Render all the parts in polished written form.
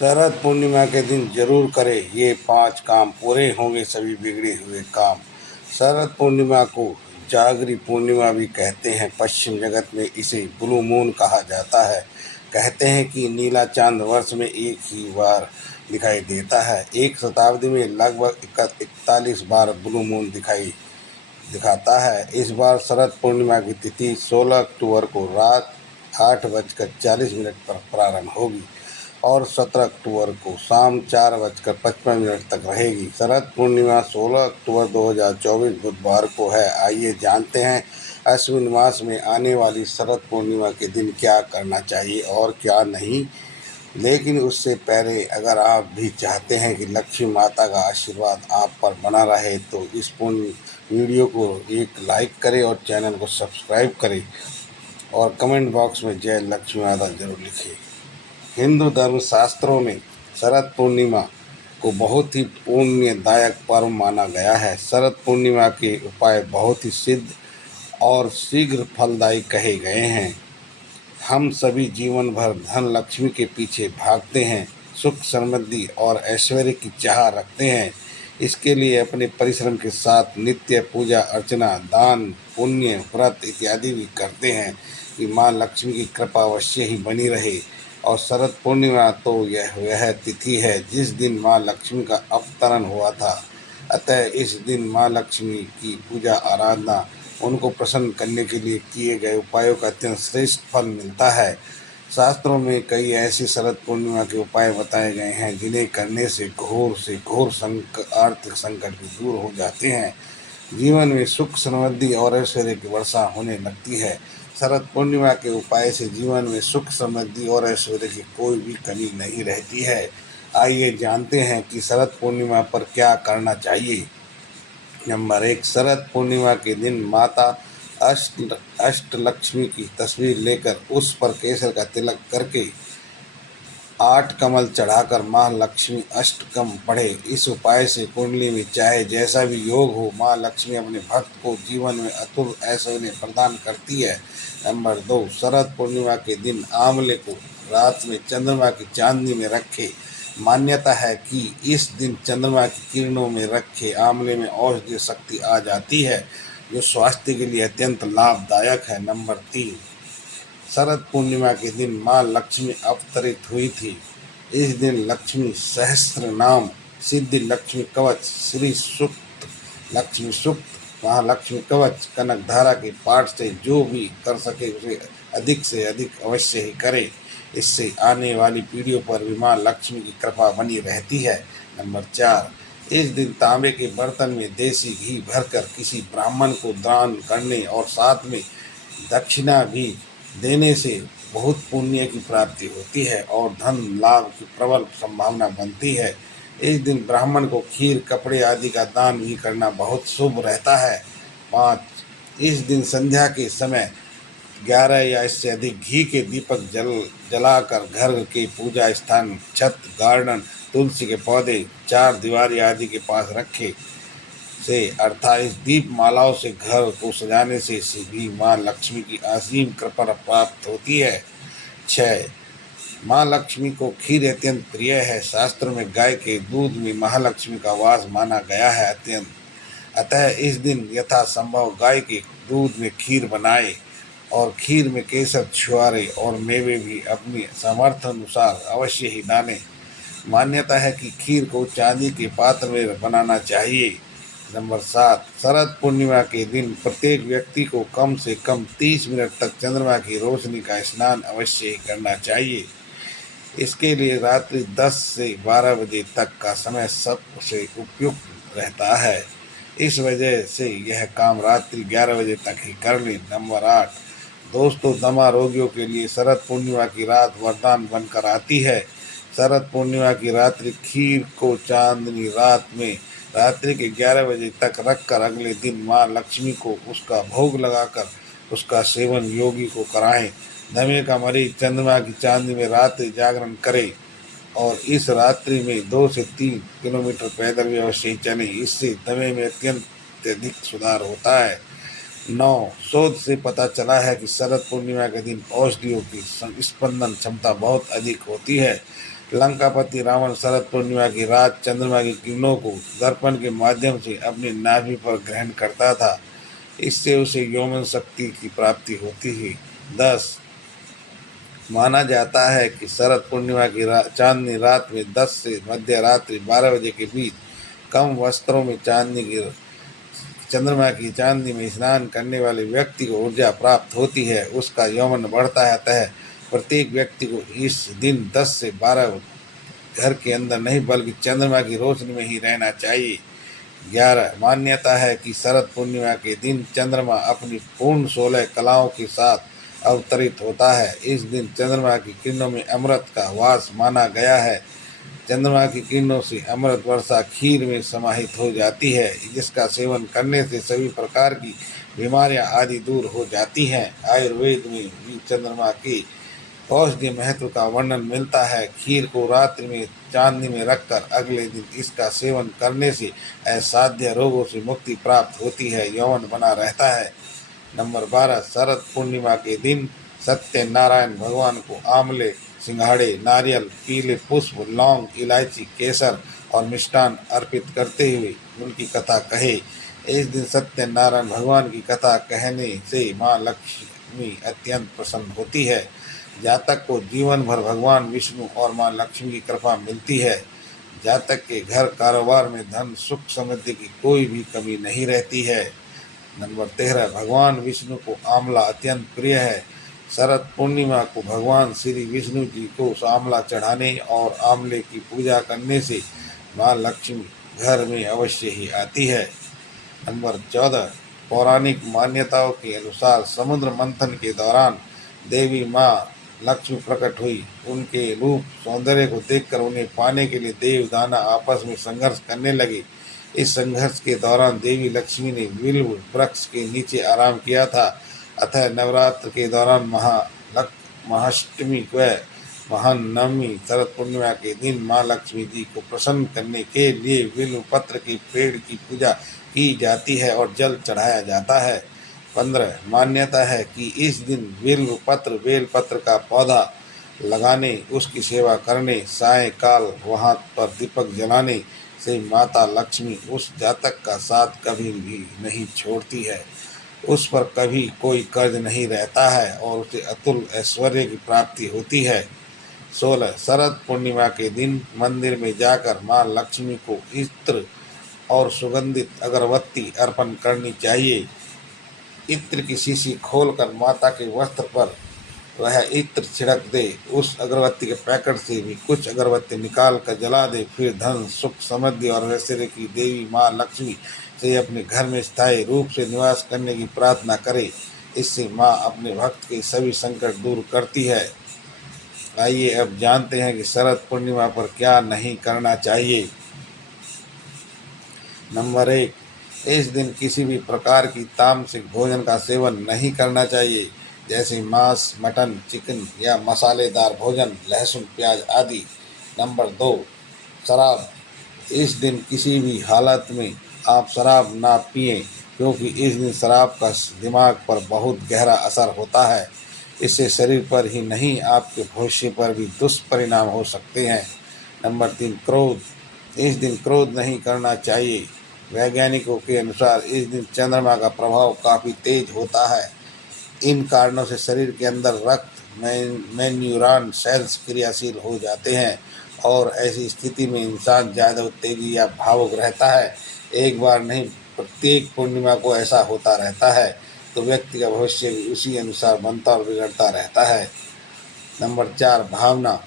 शरद पूर्णिमा के दिन जरूर करें ये 5 काम, पूरे होंगे सभी बिगड़े हुए काम। शरद पूर्णिमा को जागरी पूर्णिमा भी कहते हैं। पश्चिम जगत में इसे ब्लू मून कहा जाता है। कहते हैं कि नीला चांद वर्ष में एक ही बार दिखाई देता है। एक शताब्दी में लगभग 41 बार ब्लू मून दिखाता है। इस बार शरद पूर्णिमा की तिथि 16 अक्टूबर को रात 8:40 पर प्रारंभ होगी और 17 अक्टूबर को शाम 4:55 तक रहेगी। शरद पूर्णिमा 16 अक्टूबर 2024 बुधवार को है। आइए जानते हैं अश्विन मास में आने वाली शरद पूर्णिमा के दिन क्या करना चाहिए और क्या नहीं। लेकिन उससे पहले अगर आप भी चाहते हैं कि लक्ष्मी माता का आशीर्वाद आप पर बना रहे तो इस पूर्ण वीडियो को एक लाइक करें और चैनल को सब्सक्राइब करें और कमेंट बॉक्स में जय लक्ष्मी माता जरूर लिखें। हिंदू धर्म शास्त्रों में शरद पूर्णिमा को बहुत ही पुण्यदायक पर्व माना गया है। शरद पूर्णिमा के उपाय बहुत ही सिद्ध और शीघ्र फलदायी कहे गए हैं। हम सभी जीवन भर धन लक्ष्मी के पीछे भागते हैं, सुख समृद्धि और ऐश्वर्य की चाह रखते हैं। इसके लिए अपने परिश्रम के साथ नित्य पूजा अर्चना, दान, पुण्य, व्रत इत्यादि भी करते हैं कि माँ लक्ष्मी की कृपा अवश्य ही बनी रहे। और शरद पूर्णिमा तो यह तिथि है जिस दिन माँ लक्ष्मी का अवतरण हुआ था। अतः इस दिन माँ लक्ष्मी की पूजा आराधना, उनको प्रसन्न करने के लिए किए गए उपायों का अत्यंत श्रेष्ठ फल मिलता है। शास्त्रों में कई ऐसी शरद पूर्णिमा के उपाय बताए गए हैं जिन्हें करने से घोर आर्थिक संकट भी दूर हो जाते हैं। जीवन में सुख समृद्धि और ऐश्वर्य की वर्षा होने लगती है। शरद पूर्णिमा के उपाय से जीवन में सुख समृद्धि और ऐश्वर्य की कोई भी कमी नहीं रहती है। आइए जानते हैं कि शरद पूर्णिमा पर क्या करना चाहिए। नंबर 1, शरद पूर्णिमा के दिन माता अष्टलक्ष्मी की तस्वीर लेकर उस पर केसर का तिलक करके 8 कमल चढ़ाकर माँ लक्ष्मी अष्टकम पढ़े। इस उपाय से कुंडली में चाहे जैसा भी योग हो, माँ लक्ष्मी अपने भक्त को जीवन में अतुल ऐश्वर्य प्रदान करती है। नंबर 2, शरद पूर्णिमा के दिन आंवले को रात में चंद्रमा की चांदनी में रखे। मान्यता है कि इस दिन चंद्रमा की किरणों में रखे आंवले में औषधीय शक्ति आ जाती है, जो स्वास्थ्य के लिए अत्यंत लाभदायक है। नंबर 3, शरद पूर्णिमा के दिन माँ लक्ष्मी अवतरित हुई थी। इस दिन लक्ष्मी सहस्त्र नाम, सिद्धि लक्ष्मी कवच, श्री सूक्त, लक्ष्मी सूक्त, महालक्ष्मी कवच, कनकधारा के पाठ से जो भी कर सके उसे अधिक से अधिक अवश्य ही करे। इससे आने वाली पीढ़ियों पर भी माँ लक्ष्मी की कृपा बनी रहती है। नंबर 4, इस दिन तांबे के बर्तन में देसी घी भरकर किसी ब्राह्मण को दान करने और साथ में दक्षिणा भी देने से बहुत पुण्य की प्राप्ति होती है और धन लाभ की प्रबल संभावना बनती है। इस दिन ब्राह्मण को खीर, कपड़े आदि का दान भी करना बहुत शुभ रहता है। 5, इस दिन संध्या के समय 11 या इससे अधिक घी के दीपक जलाकर घर के पूजा स्थान, छत, गार्डन, तुलसी के पौधे, 4 दीवारी आदि के पास रखे से अर्थात इस दीप मालाओं से घर को सजाने से भी माँ लक्ष्मी की असीम कृपा प्राप्त होती है। 6, माँ लक्ष्मी को खीर अत्यंत प्रिय है। शास्त्र में गाय के दूध में महालक्ष्मी का वास माना गया है अत्यंत। अतः इस दिन यथासंभव गाय के दूध में खीर बनाए और खीर में केसर, छुआरे और मेवे भी अपनी सामर्थ्य अनुसार अवश्य ही डालें। मान्यता है कि खीर को चांदी के पात्र में बनाना चाहिए। नंबर 7, शरद पूर्णिमा के दिन प्रत्येक व्यक्ति को कम से कम 30 मिनट तक चंद्रमा की रोशनी का स्नान अवश्य ही करना चाहिए। इसके लिए रात्रि 10 से 12 बजे तक का समय सबसे उपयुक्त रहता है। इस वजह से यह काम रात्रि 11 बजे तक ही कर लें। नंबर 8, दोस्तों, दमा रोगियों के लिए शरद पूर्णिमा की रात वरदान बनकर आती है। शरद पूर्णिमा की रात्रि खीर को चांदनी रात में रात्रि के 11 बजे तक रखकर अगले दिन माँ लक्ष्मी को उसका भोग लगाकर उसका सेवन योगी को कराएं। दमे का मरीज चंद्रमा की चांदनी में रात्रि जागरण करे और इस रात्रि में 2 से 3 किलोमीटर पैदल भी अवश्य चलें। इससे दमे में अत्यंत अधिक सुधार होता है। 9, शोध से पता चला है कि शरद पूर्णिमा के दिन औषधियों की स्पंदन क्षमता बहुत अधिक होती है। लंकापति रावण शरद पूर्णिमा की रात चंद्रमा की किरणों को दर्पण के माध्यम से अपनी नाभि पर ग्रहण करता था। इससे उसे यौवन शक्ति की प्राप्ति होती है। 10 माना जाता है कि शरद पूर्णिमा की चांदनी रात में 10 से मध्य रात्रि 12 बजे के बीच कम वस्त्रों में चंद्रमा की चांदनी में स्नान करने वाले व्यक्ति को ऊर्जा प्राप्त होती है, उसका यौवन बढ़ता है। अतः प्रत्येक व्यक्ति को इस दिन 10 से 12 घर के अंदर नहीं बल्कि चंद्रमा की रोशनी में ही रहना चाहिए। 11 मान्यता है कि शरद पूर्णिमा के दिन चंद्रमा अपनी पूर्ण 16 कलाओं के साथ अवतरित होता है। इस दिन चंद्रमा की किरणों में अमृत का वास माना गया है। चंद्रमा की किरणों से अमृत वर्षा खीर में समाहित हो जाती है, जिसका सेवन करने से सभी प्रकार की बीमारियां आदि दूर हो जाती हैं। आयुर्वेद में भी चंद्रमा के औषधीय महत्व का वर्णन मिलता है। खीर को रात्रि में चांदनी में रखकर अगले दिन इसका सेवन करने से असाध्य रोगों से मुक्ति प्राप्त होती है, यौवन बना रहता है। नंबर 12 शरद पूर्णिमा के दिन सत्यनारायण भगवान को आंवले, सिंघाड़े, नारियल, पीले पुष्प, लौंग, इलायची, केसर और मिष्टान अर्पित करते हुए उनकी कथा कहे। इस दिन सत्यनारायण भगवान की कथा कहने से माँ लक्ष्मी अत्यंत प्रसन्न होती है। जातक को जीवन भर भगवान विष्णु और माँ लक्ष्मी की कृपा मिलती है। जातक के घर कारोबार में धन सुख समृद्धि की कोई भी कमी नहीं रहती है। नंबर 13 भगवान विष्णु को आंवला अत्यंत प्रिय है। शरद पूर्णिमा को भगवान श्री विष्णु जी को आंवला चढ़ाने और आंवले की पूजा करने से माँ लक्ष्मी घर में अवश्य ही आती है। नंबर 14 पौराणिक मान्यताओं के अनुसार समुद्र मंथन के दौरान देवी माँ लक्ष्मी प्रकट हुई। उनके रूप सौंदर्य को देखकर उन्हें पाने के लिए देव दानव आपस में संघर्ष करने लगे। इस संघर्ष के दौरान देवी लक्ष्मी ने बिल्व वृक्ष के नीचे आराम किया था। अतः नवरात्र के दौरान महाअष्टमी व महानवमी शरद पूर्णिमा के दिन माँ लक्ष्मी जी को प्रसन्न करने के लिए बिल्व पत्र के पेड़ की पूजा की जाती है और जल चढ़ाया जाता है। 15 मान्यता है कि इस दिन बिल्व पत्र बेल पत्र का पौधा लगाने, उसकी सेवा करने, सायंकाल वहाँ पर दीपक जलाने से माता लक्ष्मी उस जातक का साथ कभी भी नहीं छोड़ती है। उस पर कभी कोई कर्ज नहीं रहता है और उसे अतुल ऐश्वर्य की प्राप्ति होती है। 16 शरद पूर्णिमा के दिन मंदिर में जाकर माँ लक्ष्मी को इत्र और सुगंधित अगरबत्ती अर्पण करनी चाहिए। इत्र की शीशी खोलकर माता के वस्त्र पर वह इत्र छिड़क दे। उस अगरबत्ती के पैकेट से भी कुछ अगरबत्ती निकाल कर जला दे। फिर धन सुख समृद्धि और ऐश्वर्य की देवी माँ लक्ष्मी से अपने घर में स्थायी रूप से निवास करने की प्रार्थना करे। इससे माँ अपने भक्त के सभी संकट दूर करती है। आइए अब जानते हैं कि शरद पूर्णिमा पर क्या नहीं करना चाहिए। नंबर 1 इस दिन किसी भी प्रकार की तामसिक भोजन का सेवन नहीं करना चाहिए, जैसे मांस, मटन, चिकन या मसालेदार भोजन, लहसुन, प्याज आदि। नंबर 2 शराब। इस दिन किसी भी हालत में आप शराब ना पिएं, क्योंकि इस दिन शराब का दिमाग पर बहुत गहरा असर होता है। इससे शरीर पर ही नहीं आपके भविष्य पर भी दुष्परिणाम हो सकते हैं। नंबर 3 क्रोध। इस दिन क्रोध नहीं करना चाहिए। वैज्ञानिकों के अनुसार इस दिन चंद्रमा का प्रभाव काफ़ी तेज होता है। इन कारणों से शरीर के अंदर रक्त में न्यूरॉन सेल्स क्रियाशील हो जाते हैं और ऐसी स्थिति में इंसान ज़्यादा उत्तेजित या भावुक रहता है। एक बार नहीं, प्रत्येक पूर्णिमा को ऐसा होता रहता है, तो व्यक्ति का भविष्य भी उसी अनुसार बनता और बिगड़ता रहता है। नंबर 4 भावना।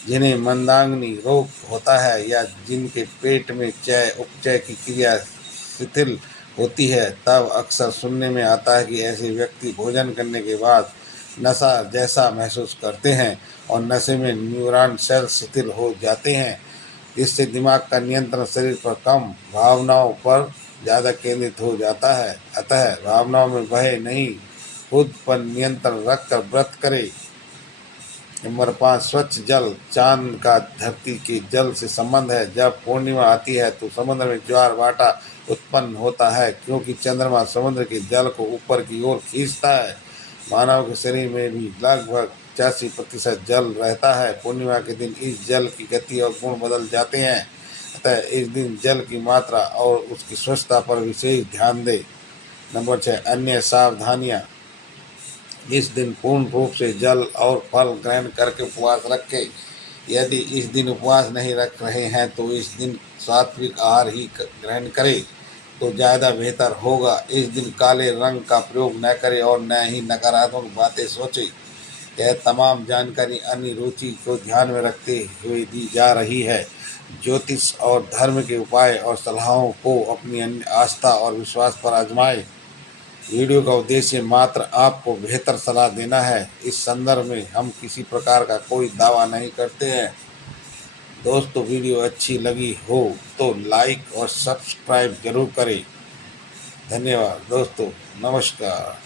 जिन्हें मंदाग्नि रोग होता है या जिनके पेट में चय उपचय की क्रिया शिथिल होती है, तब अक्सर सुनने में आता है कि ऐसे व्यक्ति भोजन करने के बाद नशा जैसा महसूस करते हैं और नशे में न्यूरॉन सेल शिथिल हो जाते हैं, जिससे दिमाग का नियंत्रण शरीर पर कम, भावनाओं पर ज़्यादा केंद्रित हो जाता है। अतः भावनाओं में बहे नहीं, खुद पर नियंत्रण रखकर व्रत करें। नंबर 5 स्वच्छ जल। चांद का धरती के जल से संबंध है। जब पूर्णिमा आती है तो समुद्र में ज्वार भाटा उत्पन्न होता है, क्योंकि चंद्रमा समुद्र के जल को ऊपर की ओर खींचता है। मानव के शरीर में भी लगभग 85% जल रहता है। पूर्णिमा के दिन इस जल की गति और गुण बदल जाते हैं, अतः इस दिन जल की मात्रा और उसकी स्वच्छता पर विशेष ध्यान दें। नंबर 6, अन्य सावधानियाँ। इस दिन पूर्ण रूप से जल और फल ग्रहण करके उपवास रखें। यदि इस दिन उपवास नहीं रख रहे हैं तो इस दिन सात्विक आहार ही ग्रहण करें तो ज़्यादा बेहतर होगा। इस दिन काले रंग का प्रयोग न करें और न ही नकारात्मक बातें सोचें। यह तमाम जानकारी अन्य रुचि को ध्यान में रखते हुए दी जा रही है। ज्योतिष और धर्म के उपाय और सलाहों को अपनी अन्य आस्था और विश्वास पर आजमाएं। वीडियो का उद्देश्य मात्र आपको बेहतर सलाह देना है। इस संदर्भ में हम किसी प्रकार का कोई दावा नहीं करते हैं। दोस्तों, वीडियो अच्छी लगी हो तो लाइक और सब्सक्राइब जरूर करें। धन्यवाद दोस्तों, नमस्कार।